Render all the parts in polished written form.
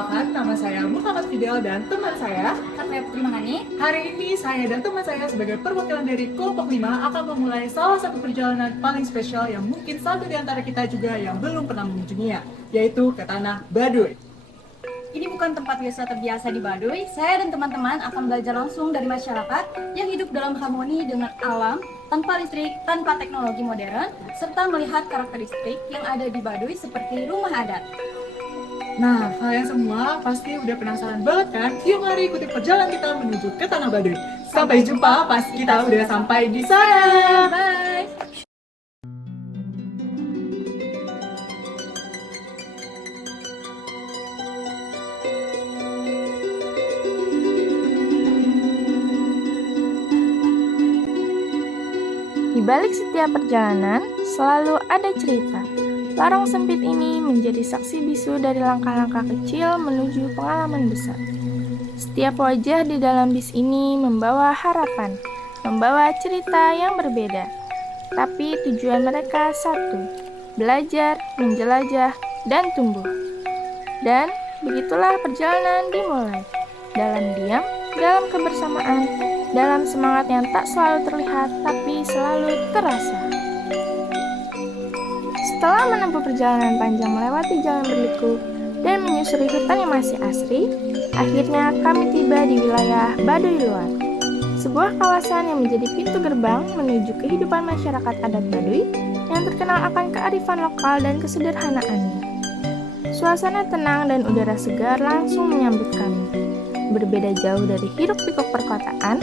Perkenalkan, nama saya Muhammad Fidel dan teman saya. Saya Putri Mahani. Hari ini saya dan teman saya sebagai perwakilan dari kelompok 5 akan memulai salah satu perjalanan paling spesial yang mungkin satu di antara kita juga yang belum pernah mengunjunginya, yaitu ke Tanah Baduy. Ini bukan tempat wisata biasa di Baduy. Saya dan teman-teman akan belajar langsung dari masyarakat yang hidup dalam harmoni dengan alam, tanpa listrik, tanpa teknologi modern, serta melihat karakteristik yang ada di Baduy seperti rumah adat. Nah, kalian semua pasti udah penasaran banget kan? Yuk mari ikuti perjalanan kita menuju ke Tanah Baduy. Sampai jumpa pas kita udah sampai di sana. Bye! Di balik setiap perjalanan, selalu ada cerita. Lorong sempit ini menjadi saksi bisu dari langkah-langkah kecil menuju pengalaman besar. Setiap wajah di dalam bis ini membawa harapan, membawa cerita yang berbeda. Tapi tujuan mereka satu, belajar, menjelajah, dan tumbuh. Dan begitulah perjalanan dimulai. Dalam diam, dalam kebersamaan, dalam semangat yang tak selalu terlihat tapi selalu terasa. Setelah menempuh perjalanan panjang melewati jalan berliku dan menyusuri hutan yang masih asri, akhirnya kami tiba di wilayah Baduy Luar, sebuah kawasan yang menjadi pintu gerbang menuju kehidupan masyarakat adat Baduy yang terkenal akan kearifan lokal dan kesederhanaannya. Suasana tenang dan udara segar langsung menyambut kami. Berbeda jauh dari hiruk-pikuk perkotaan,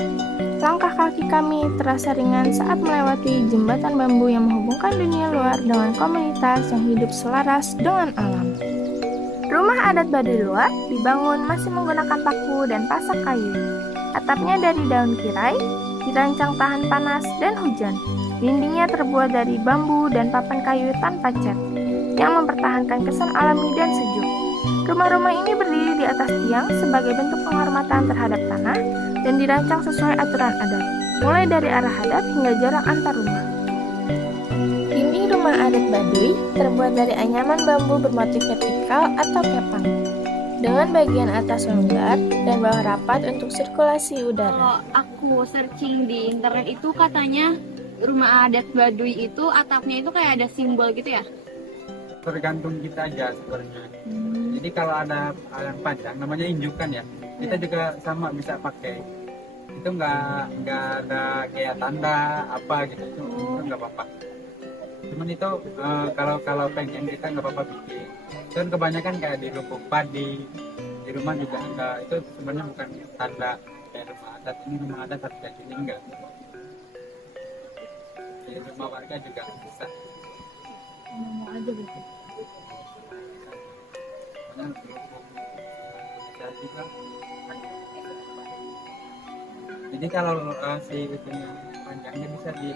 langkah kaki kami terasa ringan saat melewati jembatan bambu yang menghubungkan dunia luar dengan komunitas yang hidup selaras dengan alam. Rumah adat Baduy Luar dibangun masih menggunakan paku dan pasak kayu. Atapnya dari daun kirai, dirancang tahan panas dan hujan. Dindingnya terbuat dari bambu dan papan kayu tanpa cat, yang mempertahankan kesan alami dan sejuk. Rumah-rumah ini berdiri di atas tiang sebagai bentuk penghormatan terhadap tanah dan dirancang sesuai aturan adat, mulai dari arah hadap hingga jarak antar rumah. Dinding rumah adat Baduy terbuat dari anyaman bambu bermotif vertikal atau kepang, dengan bagian atas longgar dan bawah rapat untuk sirkulasi udara. Kalau aku searching di internet itu katanya rumah adat Baduy itu atapnya itu kayak ada simbol gitu ya? Tergantung kita aja sebenarnya. Jadi kalau ada yang panjang namanya injukan ya, kita juga sama bisa pakai. Itu nggak ada kayak tanda apa gitu, itu nggak apa-apa. Cuman itu kalau pengen kita nggak apa-apa bikin. Dan kebanyakan kayak di lubuk padi, di rumah juga enggak. Itu sebenarnya bukan tanda kayak rumah adat, ini rumah adat tapi kayak gini enggak. Di rumah warga juga bisa. Mau aja gitu. Jadi kalau si itunya panjangnya bisa di,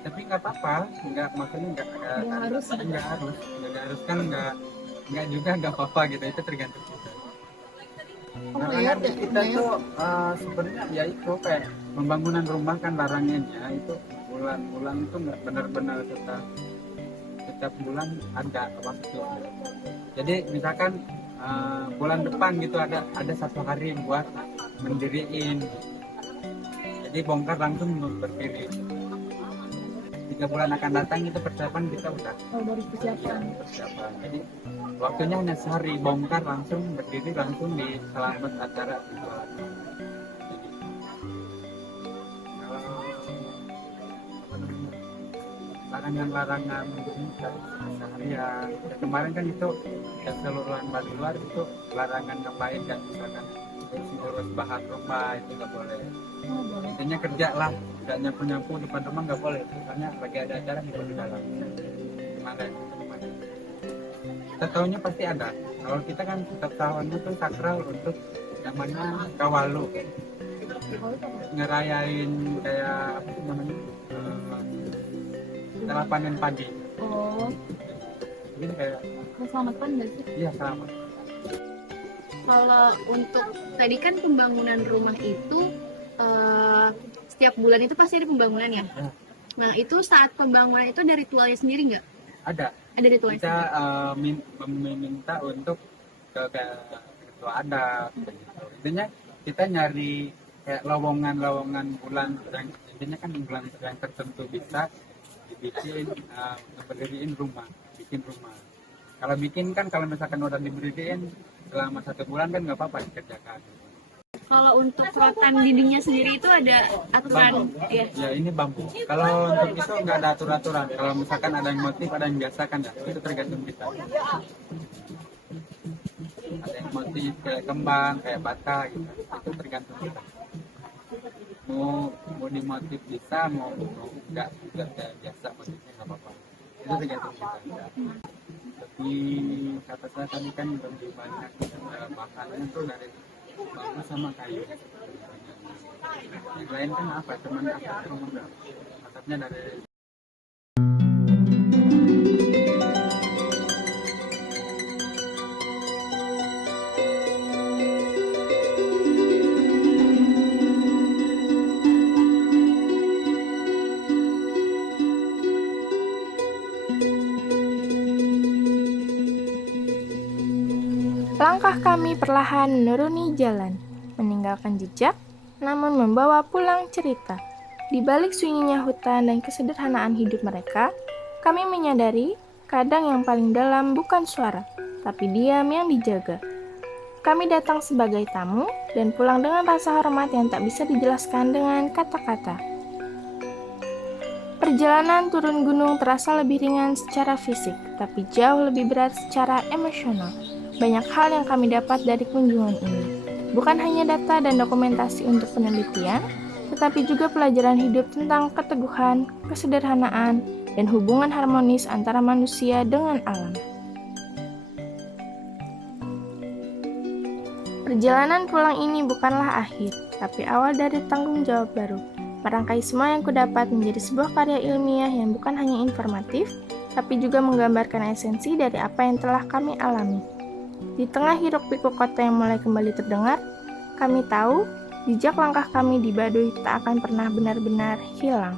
tapi nggak apa-apa, nggak maksudnya nggak harus kan nggak juga nggak apa-apa gitu, itu tergantung kita. Karena kan kita tuh sebenarnya ya itu kayak pembangunan rumah kan larangannya itu bulan-bulan itu nggak benar-benar setiap bulan ada waktu. Jadi misalkan bulan depan gitu ada satu hari buat mendiriin, jadi bongkar langsung berdiri. 3 bulan akan datang itu persiapan kita udah Dari persiapan. Jadi waktunya hanya sehari, bongkar langsung berdiri langsung di selamat acara gitu. Larangan seharian ya, kemarin kan itu ya, seluruhan Baduy Luar itu larangan ngapain kan, misalkan urus bahan rumah itu nggak boleh. Intinya kerja lah, nggak nyapu depan rumah nggak boleh, misalnya lagi ada acara nggak di dalam. Gimana? Kita tahunya pasti ada. Kalau kita kan setiap tahunnya tuh sakral untuk namanya kawalu, ngerayain kayak apa sih namanya, setelah panen padi. Oh, Jadi kayak keselamatan nggak sih? iya selamat. Kalau untuk tadi kan pembangunan rumah itu setiap bulan itu pasti ada pembangunan ya. Nah itu saat pembangunan itu ada ritualnya sendiri nggak? Ada. Ada ritualnya Kita sendiri. meminta untuk ke ketua adat begitu. Intinya kita nyari kayak lowongan bulan yang intinya kan bulan yang tertentu bisa dibikin berdiriin rumah, bikin rumah. Kalau bikin kan kalau misalkan udah diberiin selama 1 bulan kan nggak apa-apa dikerjakan. Kalau untuk rotan dindingnya sendiri itu ada aturan ya? Ya ini bambu. Kalau untuk itu nggak ada aturan. Kalau misalkan ada yang motif, ada yang biasa kan ya, itu tergantung kita. Ada yang motif kayak kembang, kayak bata gitu, itu tergantung kita. Mau di motif bisa, mau nggak kayak biasa motifnya nggak apa-apa. Itu tergantung kita. Tapi kata saya tadi kan lebih banyak bahannya tuh dari bambu sama kayu. Yang lain kan apa? Cuman atapnya dari Langkah kami perlahan menuruni jalan, meninggalkan jejak, namun membawa pulang cerita. Di balik sunyinya hutan dan kesederhanaan hidup mereka, kami menyadari kadang yang paling dalam bukan suara, tapi diam yang dijaga. Kami datang sebagai tamu dan pulang dengan rasa hormat yang tak bisa dijelaskan dengan kata-kata. Perjalanan turun gunung terasa lebih ringan secara fisik, tapi jauh lebih berat secara emosional. Banyak hal yang kami dapat dari kunjungan ini. Bukan hanya data dan dokumentasi untuk penelitian, tetapi juga pelajaran hidup tentang keteguhan, kesederhanaan, dan hubungan harmonis antara manusia dengan alam. Perjalanan pulang ini bukanlah akhir, tapi awal dari tanggung jawab baru. Merangkai semua yang kudapat menjadi sebuah karya ilmiah yang bukan hanya informatif, tapi juga menggambarkan esensi dari apa yang telah kami alami. Di tengah hiruk-pikuk kota yang mulai kembali terdengar, kami tahu jejak langkah kami di Baduy tak akan pernah benar-benar hilang.